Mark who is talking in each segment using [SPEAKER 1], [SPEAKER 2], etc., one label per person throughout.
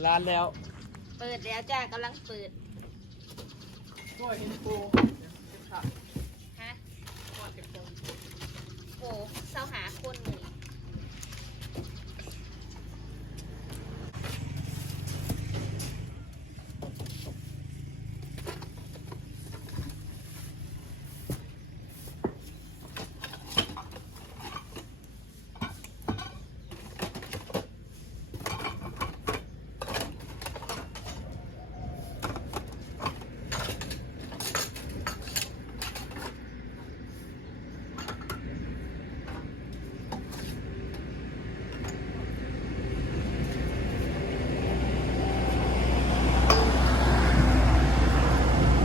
[SPEAKER 1] ปิดร้านแล้ว
[SPEAKER 2] เปิดแล้วจ้ากำลังเปิด
[SPEAKER 1] ช่วยเห็นปู
[SPEAKER 2] ฮะโอ้เศร้าหาคนเลย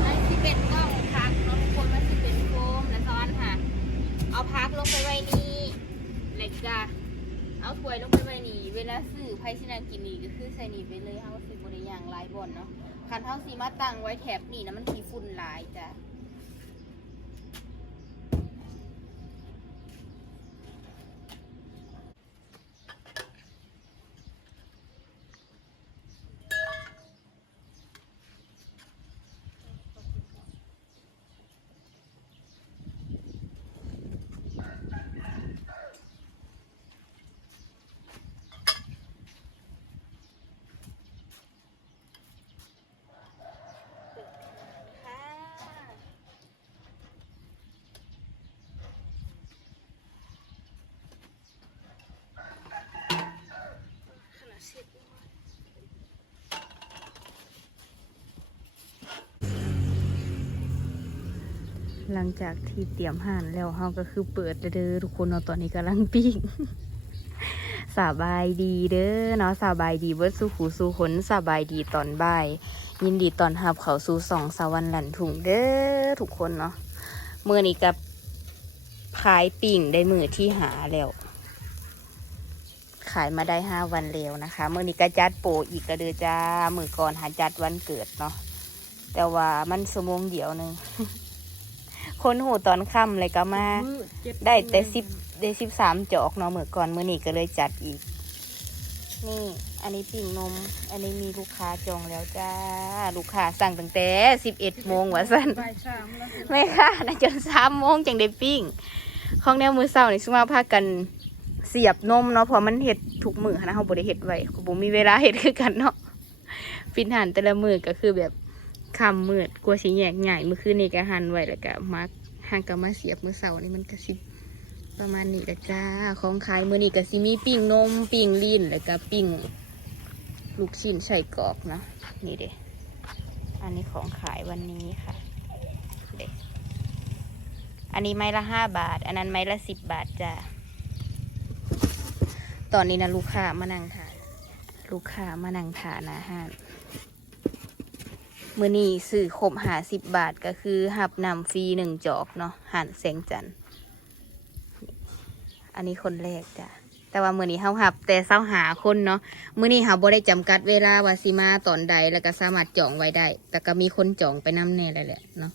[SPEAKER 2] ไอ้ที่เป็นกล้องพักเนาะทุกคนมันที่เป็นโฟมและซ้อนค่ะ เอาพักลงไปไว้นี่เหล็กกะเอาถ้วยลงไปไว้นี่ เวลาซื้อไพ่ชินากินนี่ก็คือใส่นี่ไปเลยเฮาซื้อบริย่างหลายบ่อนเนาะคันเฮาสีมาตั้งไว้แถบนี่นะมันสีฝุ่นหลายจ้ะ
[SPEAKER 3] หลังจากที่เตรียมห่านแล้วเฮาก็คือเปิดเด้อทุกคนเนาะตอนนี้กำลังปิ้งสบายดีเด้อเนาะสบายดีเบิดสู่หูสู่ขนสบายดีตอนบ่าย ยินดีตอนหับเขาสู่สองสวรรค์หลันถุงเด้อทุกคนเนาะเมื่อนี้กับขายปิ่งได้มือที่หาแล้วขายมาได้ห้าวันแล้วนะคะเมื่อนี้ก็จัดโปรอีกกระเดือจ้ามือก่อนหาจัดวันเกิดเนาะแต่ว่ามันสมงเดียวนึง คนหูตอนค่ำเลยก็มา ได้แต่สิบได้สิบสามจอกเนาะเมื่อก่อนมื่อนี้ก็เลยจัดอีก นี่ อันนี้ปิ่งนม อันนี้มีลูกค้าจองแล้วจ้า ลูกค้าสั่งตั้งแต่สิบเอ็ดโมงว่าสั้น
[SPEAKER 1] บ่ายสามแล้ว
[SPEAKER 3] ไม่ค่ะนะจนสามโมงจังได้ปิ้งของแนวมือเศร้านี่สมมาพากันเสียบนมเนาะเพราะมันเห็ดทุกมือนะเขาบริเห็ดไว้ก็บ่มีเวลาเห็ดคือกันเนาะปินหันแต่ละมือก็คือแบบ คำมืดกลัวสิแยกใหญ่เมื่อคืนนี้ก็หันไว้แล้วก็มักห่างก็มาเสียบมือเสาร์นี่มันก็สิประมาณนี้แหละจ้าของขายมือนี้ก็สิมีปิ้งนมปิ้งลิ้นแล้วก็ปิ้งลูกชิ้นใส่กรอกนะนี่เด้อันนี้ของขายวันนี้ค่ะเด็กอันนี้ไม้ละห้าบาท อันนั้นไม้ละสิบบาทจ้ะตอนนี้นะลูกค้ามานั่งทานลูกค้ามานั่งทานอาหาร มือนี้ซื้อครบหาสิบบาทก็คือหับนำฟรีหนึ่งจอกเนาะหันแสงจันทร์อันนี้คนแรกจ้ะแต่ว่ามือนี้เฮาหับ แต่เศร้าหาคนเนาะมื้อนี้เฮาบ่ได้จำกัดเวลาว่าสิมาตอนใดแล้วก็สามารถจองไว้ได้ แต่ก็มีคนจองไปนำแน่แล้วแหละเนาะ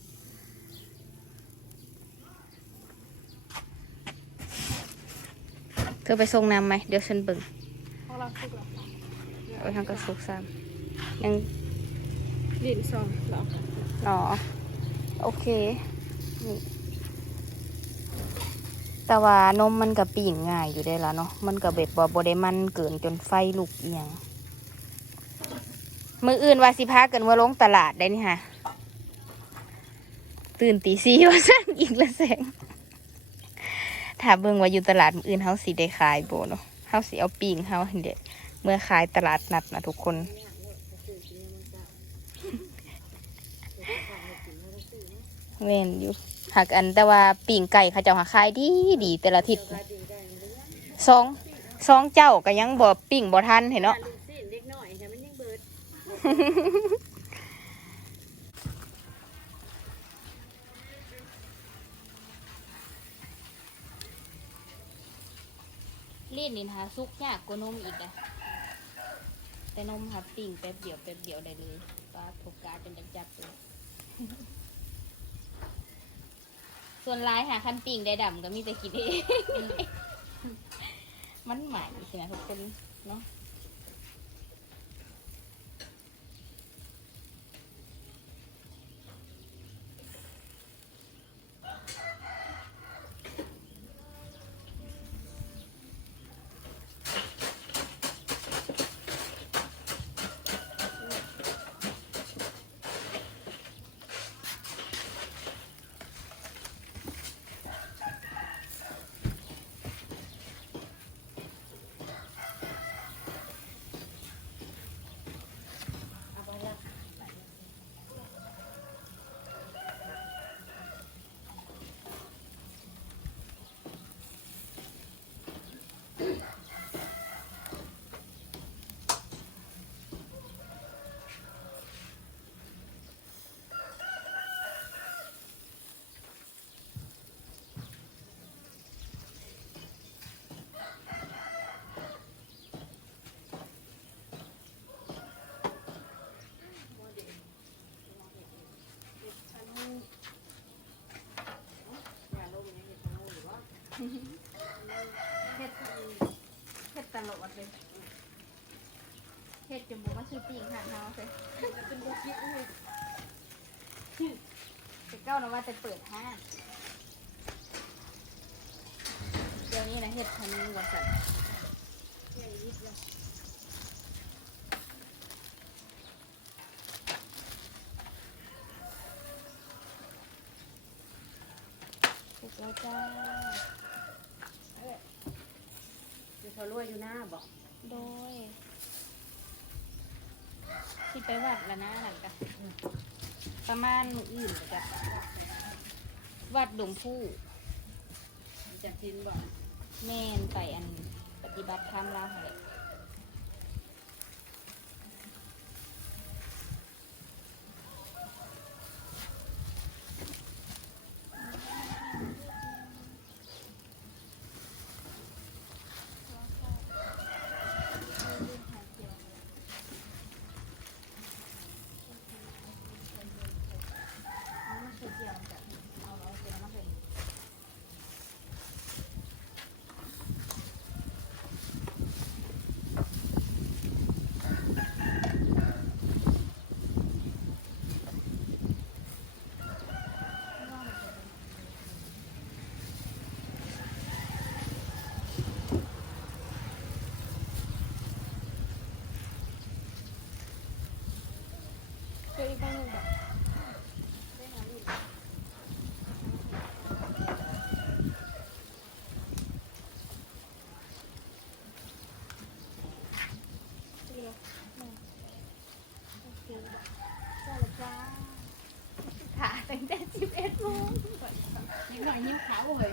[SPEAKER 3] เธอไปส่งน้ำไหมเดี๋ยวฉันเบิ่ง
[SPEAKER 1] ของเราสุกแล้ว
[SPEAKER 3] เอาไปทางกระสุกซ้ำยัง
[SPEAKER 1] ลิ้นซองหรอ
[SPEAKER 3] หนอโอเค นี่ แต่ว่านมมันกับปีงง่ายอยู่ได้แล้วเนาะ มันกับเบ็ดบอบได้มันเกินจนไฟลุกเอียง มืออื่นว่าสิพากันว่าลงตลาดได้นี่ค่ะตื่นตีสี่ว่าสั่นอีกละแสงถ้าเบิ่งว่าอยู่ตลาดมืออื่นเฮาสิได้ขายโบเนาะ เฮาสิเอาปีงเฮาเด็ดเมื่อขายตลาดนัดนะทุกคน เว้นอยู่หักอันแต่ว่าปีงไก่เขาเจ้าหาขายดีดีแต่ละทิศสองสองเจ้าก็ยังบ่ปิ่งบ่ทันเห็นเนาะ
[SPEAKER 2] ลูกศินะมันยังเบิด
[SPEAKER 3] ลิ้นนี่นะคะซุกยากกว่านมอีกอะแต่นมค่ะปิ่งแป๊บเดียวแป๊บเดียวได้เลยปลาถูกกาจนจับจับเลย ส่วนลายหาคันปิ่งได้ดำก็มีแต่กินเอง มันใหม่ใช่ไหมทุกคนเนาะ เฮ็ดเฮ็ดตลอดเลยเฮ็ดจนบ่มาคือปีงหันเฮาเลย
[SPEAKER 1] เป็นบุกิดเลย
[SPEAKER 3] จะเก้านะว่าจะเปิดห้างเดี๋ยวนี้นะเฮ็ดคันนี้ว่าสั่น
[SPEAKER 1] ใหญ่ยิบเลย
[SPEAKER 3] ถูกแล้วจ้า
[SPEAKER 4] เดี๋ย วยอยู่หน้าบอก
[SPEAKER 3] โดยที่ไปวัดแล้วนะหลังกันประมาณมืออื่นจ้ะวัดดงผู้
[SPEAKER 4] จะกินบอก
[SPEAKER 3] แม่นไปอันปฏิบัติธรรมลาวหั่นแหละ เอามาใส่เจียวจ้ะเอาเอาเจียวมาใส่
[SPEAKER 1] เคยอีกครั้งหนึ่งบอกเรียกมาโอเคจ้าละจ้า
[SPEAKER 3] ขาตั้งแต่สิบเอ็ดโมง
[SPEAKER 4] ยิ้มหน่อยยิ้มขาวเลย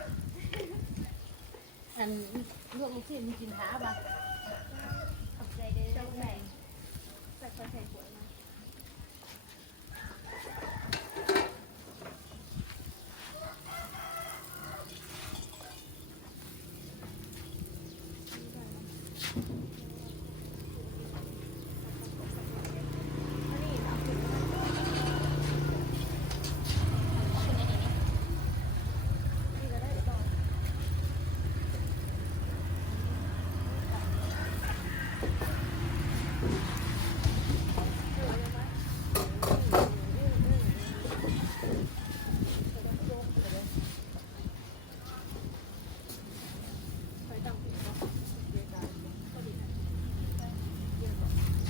[SPEAKER 4] อัน ลวกลูกชิ้นมีกินท้าบ่
[SPEAKER 3] ขอบใจเด้อ
[SPEAKER 1] เจ้าแม่ใส่ไฟใส่ขวดมา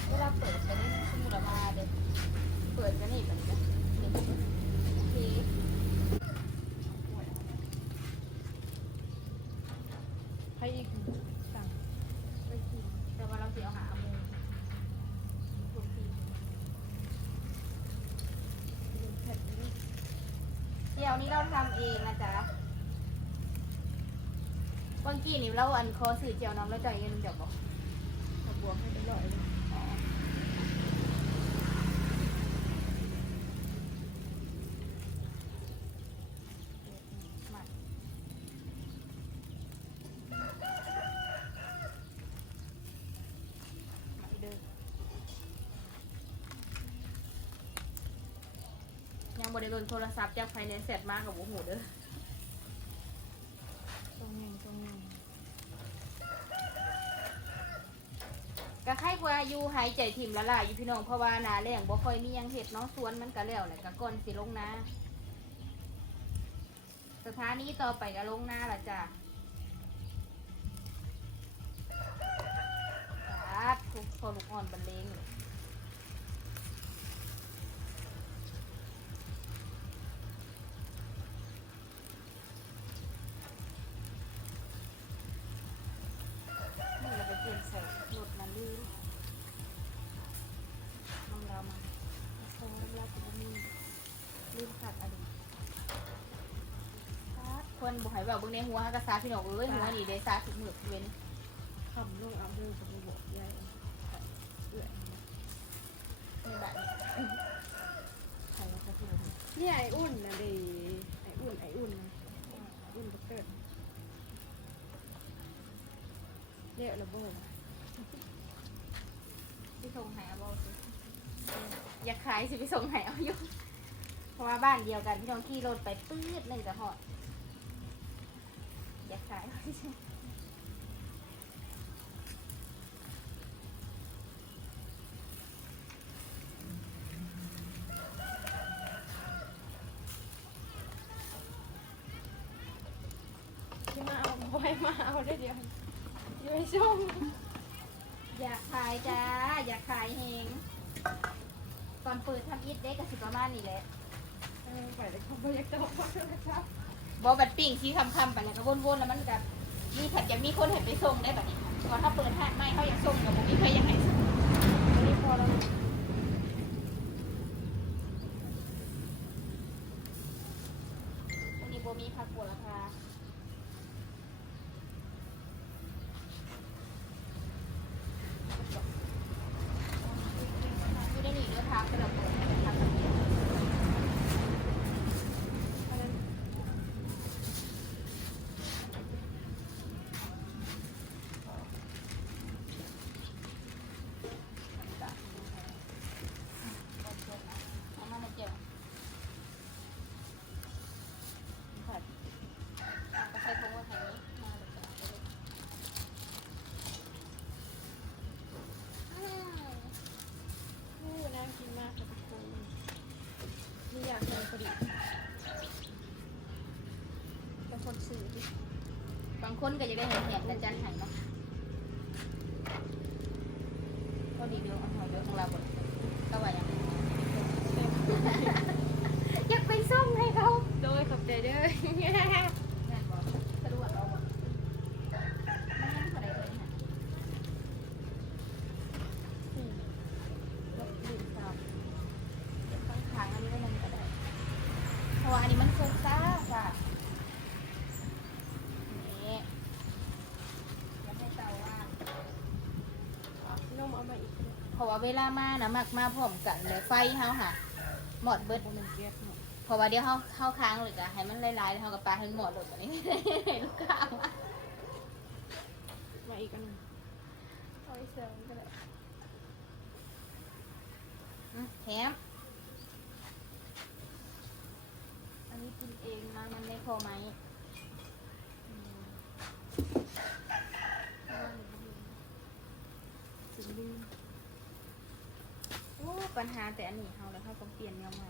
[SPEAKER 3] เวลาเปิดจะนี่สมุดออกมาเด้อเปิดกันนี่แบบนี้โอเค
[SPEAKER 1] ให้อีกสั่งไปกิน
[SPEAKER 3] แต่ว่าเราสิเอาหาโมงทุกที
[SPEAKER 1] เผ็ดนี่
[SPEAKER 3] นี้เราทำเองนะจ๊ะบางกี้นี่เราอันคอสื่อเจียวน้องแล้วจ่อยเงินจับบอก
[SPEAKER 1] เอาบวกให้ได้ร้อยเลย
[SPEAKER 3] อ๋อมามาเด้อยัง บริโดนโทรศัพท์จากภายในเสร็จมากกับโอ้โหเด้อ
[SPEAKER 1] ตรงยังตรงยัง
[SPEAKER 3] ก็ใครกว่าอยู่หายใจถิ่มละลายอยู่พี่น้องเพราะว่านาแรงบ่ค่อยมียังเห็ดเนาะสวนมันก็แล้วแหละก็ก่อนสิลงนาสถานีต่อไปก็ลงนาละจ้ะครับทุกพอลูกอ่อนบรรเลง ครับคนบอกให้แบบเบิ่งในหัวฮะกระซาพี่น้องเอ้ยหัวนี่เดซาถึงหมึกเว้น
[SPEAKER 1] คำลูกเอาเรื่องกับบอกยายเอื่อย
[SPEAKER 3] ในแบบนี้ใครว่าจะพูด
[SPEAKER 1] นี่ไออุ่นนะเดไออุ่นไออุ่นนะอุ่นบักเกิดเยอะระเบิด
[SPEAKER 3] พี่ส่งให้เอาบอสิอยากขายสิพี่ส่งให้เอาอยู่เพราะว่าบ้านเดียวกันพี่น้องขี่รถไปปื๊ดหนึ่งจะหอดอยาก ขาย
[SPEAKER 1] ที่มาเอาบอยมาเอาได้เดียวอยู่ในช่อง
[SPEAKER 3] อยากขายจ้า อยากขายเฮงตอนเปิดทำอิฐเด็กก็สิประมาณนี้แหละ
[SPEAKER 1] เออไปเลยเขาไม่อยากตอบว่านะครับ
[SPEAKER 3] บอบัดปิ้งชี้คำคำไปแล้วก็วนๆแล้วมันแบบมีผัดจะมีคนเห็นไปส่งได้แบบนี้ก่อนถ้าเปิดห้างไม่เขาอยากส่งกับผมมีใครอยากให้ส่ง
[SPEAKER 1] วันนี้พอแล้
[SPEAKER 3] วนนี้โบมีผักบัวราคาไม่ได้หนีเนื้อทางแต่ละคนทางแบบนี้ เอามามาเจียวผัดอะก็ใส่ผงว่าไข่นี้มาเลยจ้ะอืม
[SPEAKER 1] อู้น่ากินมากค่ะทุกคนนี่อยากกินพอดีเป็นคนสื่อดิ
[SPEAKER 3] บางคน ก็จะได้เห็นแหนแต่จันหันเนาะก็ดีเดียวเอาหอยเดียวของเราหมดก็ว่าอย่างนั้นอยากไปส่งให้เขา
[SPEAKER 1] โดยขอบใจเด้อ
[SPEAKER 3] แม่นบอกสะดวกเอาบอกไม่งั้นเขาได้เลยนะ
[SPEAKER 1] ลบหนึ่งสาม
[SPEAKER 3] เดี๋ยวข้างทางอันนี้ไม่นำก็ได้เพราะว่าอันนี้มันโคกซ่าค่ะนี่อยากให้เตาว่าง
[SPEAKER 1] นมเอามาอีกเลย
[SPEAKER 3] เพราะว่าเวลามานะมักมาพร้อมกันเลยไฟเฮาค่ะหมดเบิด
[SPEAKER 1] เอาหนึ่งเกียร์หมด
[SPEAKER 3] เพราะว่าเดี๋ยวเฮาเฮาค้างเลยจ้ะให้มันลายๆแล้วเฮากับปลาให้มันหมดเลยแบบนี้ลูกค้ามา
[SPEAKER 1] มาอีกอันหนึ่งเอาอีกเซลล์ก็ได้
[SPEAKER 3] อืมแถมอันนี้กินเองนะมันไม่พอไหมอืม
[SPEAKER 1] สิบลืม
[SPEAKER 3] โอ้ ปัญหาแต่อันนี้เฮาแล้วเฮาต้องเปลี่ยนแนวใหม่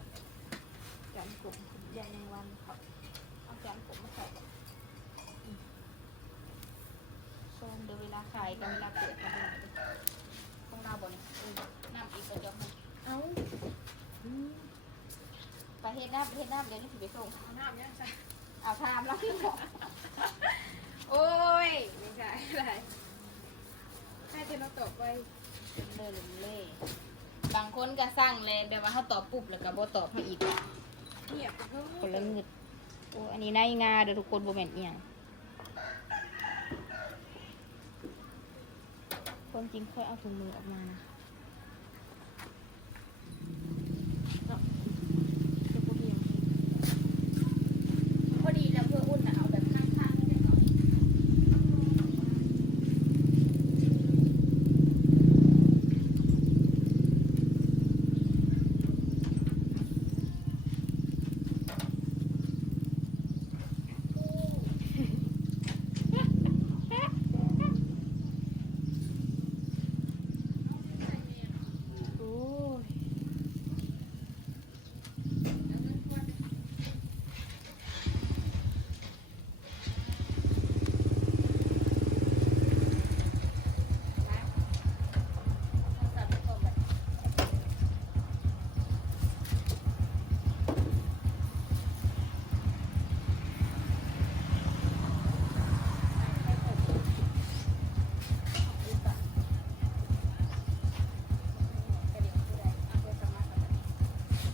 [SPEAKER 3] แกนกลุ่มใหญ่ในวันเขาเอาแกนกลุ่มมาใส่ก่อนอืมโซนเดี๋ยวเวลาขายกับเวลาเปิดกันเป็นไงดิต้องเล่าบ่นี่ยเออน้ำอีกก็จะมา
[SPEAKER 1] เอา
[SPEAKER 3] ไปเฮ็ดน้ำเฮ็ดน้ำเดี๋ยวนี้สิไปส่ง
[SPEAKER 1] เอาน้ำยังใส่
[SPEAKER 3] เอาทามแล้ว
[SPEAKER 1] โอ้ยไม่ใช่อะไรให้เจนตอบไป
[SPEAKER 3] เลยเลยเลย บางคนก็สั่งเลยแต่ว่าเขาตอบปุ๊บแล้วก็บ่ตอบให้อีก
[SPEAKER 1] เงียบเพิ่ม
[SPEAKER 3] คนละเงึดโอ้อันนี้นายงาเด้อทุกคนบ่แม่นอีหยังคนจริงค่อยเอาถุงมือออกมานะ
[SPEAKER 1] จะพูดยัง
[SPEAKER 3] พอดีแล้วเพื่ออุ่นน่ะเอาแบบข้างๆได้หน่อย
[SPEAKER 1] โอ้ย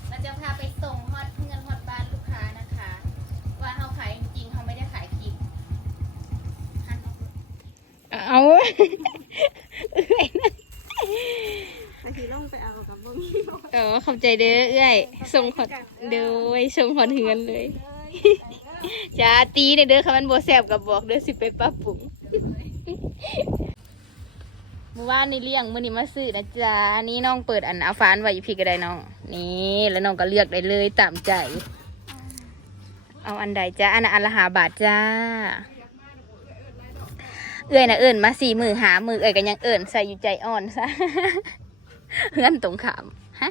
[SPEAKER 3] เรา จะพาไปส่งฮอตเงินฮอตบ้านลูกค้านะคะ ว่าเขาขายจริงๆเขาไม่ได้ขายคลิป
[SPEAKER 5] เอา
[SPEAKER 1] บางทีต้องไปเอากับบ่มี
[SPEAKER 5] เออขอบใจเด้อเอ้ยส่งขอดเด้อส่งขอดเฮือนเลยจ้าตีเด้อเด้อค่ะมันบ่แซ่บกับบอกเด้อสิไปปรับปรุงเมื่อวานนี่เลี้ยงมื้อนี้มาซื้อนะจ๊ะอันนี้น้องเปิดอันเอาฟานไว้อยู่พี่ก็ได้น้อง นี่แล้วน้องก็เลือกได้เลยตามใจ เอาอันใดจ้าอันน่ะอันละหาบาทจ้า
[SPEAKER 3] เอื้อยนะเอิญมาสี่มือหามือเอ้ยกันยังเอิญใส่อยู่ใจอ่อนซะเฮือนตรงขามฮะ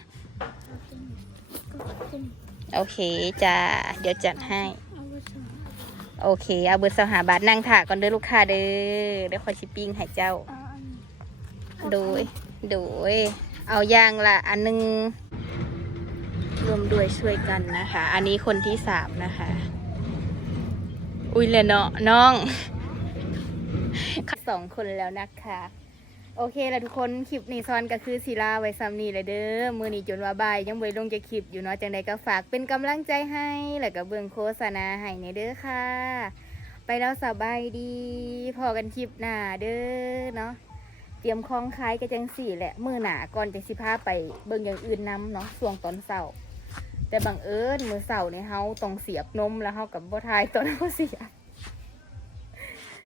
[SPEAKER 3] โอเคจ้าเดี๋ยวจัดให้ โอเค เอาเบอร์สหาบาทนั่งถ่าก่อนเด้อลูกค้าเด้อเดี๋ยวคอยชิปปิ้งให้เจ้า โดย โดย เอาอย่างละอันหนึง รวมด้วยช่วยกันนะคะ อันนี้คนที่สามนะคะ อุ้ยเลยเนาะน้องสองคนแล้วนะคะ โอเคแล้วทุกคนคลิปนี้ซอนก็คือศิลาไว้ซ้ำนี้เลยเด้อมือนี้จนว่าบายยังบ่ได้ลงจะคลิปอยู่เนาะจังใดก็ฝากเป็นกำลังใจให้ แล้วก็เบิ่งโฆษณาให้ในเด้อค่ะ ไปแล้วสบายดี พอกันคลิปหน้าเด้อเนาะเตรียมของขายกันจังสี่แหละ มือหนาก่อนจะสิพาไปเบิ่งอย่างอื่นนํเนาะช่วงตอนเช้า แต่บังเอิญมือเสาร์ในเฮาต้องเสียบนมแล้วเฮากับบ่ทายตอนเฮาเสียบ